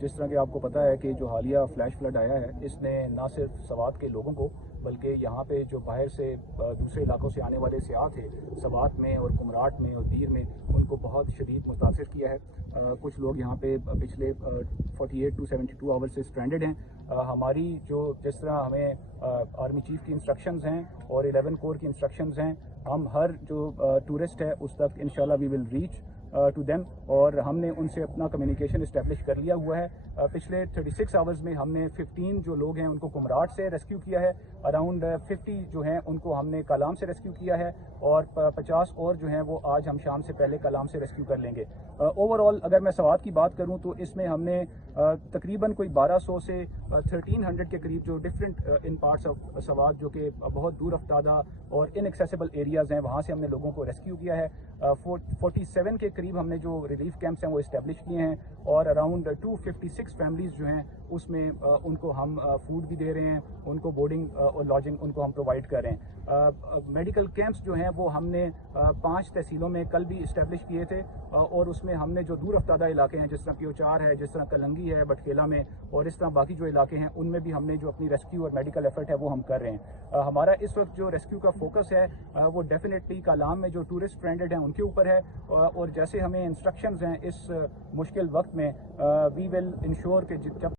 جس طرح کہ آپ کو پتہ ہے کہ جو حالیہ فلیش فلڈ آیا ہے اس نے نہ صرف سوات کے لوگوں کو بلکہ یہاں پہ جو باہر سے دوسرے علاقوں سے آنے والے سیاح تھے سوات میں اور کمراٹ میں اور دیر میں ان کو بہت شدید متاثر کیا ہے۔ کچھ لوگ یہاں پہ پچھلے 48 to 72 آور سے اسٹرینڈڈ ہیں۔ ہماری جس طرح ہمیں آرمی چیف کی انسٹرکشنز ہیں اور 11 کور کی انسٹرکشنز ہیں، ہم ہر جو ٹورسٹ ہے اس تک انشاءاللہ وی ول ریچ ٹو دیم، اور ہم نے ان سے اپنا کمیونیکیشن اسٹیبلش کر لیا ہوا ہے۔ پچھلے 36 آورز میں ہم نے 15 جو لوگ ہیں ان کو کمراٹ سے ریسکیو کیا ہے، اراؤنڈ 50 جو ہیں ان کو ہم نے کالام سے ریسکیو کیا ہے، اور 50 اور جو ہیں وہ آج ہم شام سے پہلے کالام سے ریسکیو کر لیں گے۔ اوور آل اگر میں سوات کی بات کروں تو اس میں ہم نے تقریباً کوئی 1200 سے 1300 کے قریب جو different in parts of Swat جو کہ بہت دور افتادہ اور ان ایکسیسیبل ایریاز ہیں وہاں سے ہم نے لوگوں کو ریسکیو کیا ہے۔ 47 کے قریب ہم نے جو ریلیف کیمپس ہیں وہ اسٹیبلش کیے ہیں، اور اراؤنڈ 256 فیملیز جو ہیں اس میں ان کو ہم فوڈ بھی دے رہے ہیں، ان کو بورڈنگ اور لاجنگ ان کو ہم پرووائڈ کر رہے ہیں۔ میڈیکل کیمپس جو ہیں وہ ہم نے 5 تحصیلوں میں کل بھی اسٹیبلش کیے تھے، اور اس میں ہم نے جو دور افتادہ علاقے ہیں جس طرح پیوچار ہے، جس طرح کلنگی ہے بٹکیلا میں، اور اس طرح باقی جو علاقے ہیں ان میں بھی ہم نے جو اپنی ریسکیو اور میڈیکل ایفرٹ ہے وہ ہم کر رہے ہیں۔ ہمارا اس وقت جو ریسکیو کا فوکس ہے وہ ڈیفینیٹلی کالام میں جو ٹورسٹ اسٹرینڈڈ ہیں ان کے اوپر ہے، اور جیسے ہمیں انسٹرکشنز ہیں اس مشکل وقت میں وی ول انشور کہ جب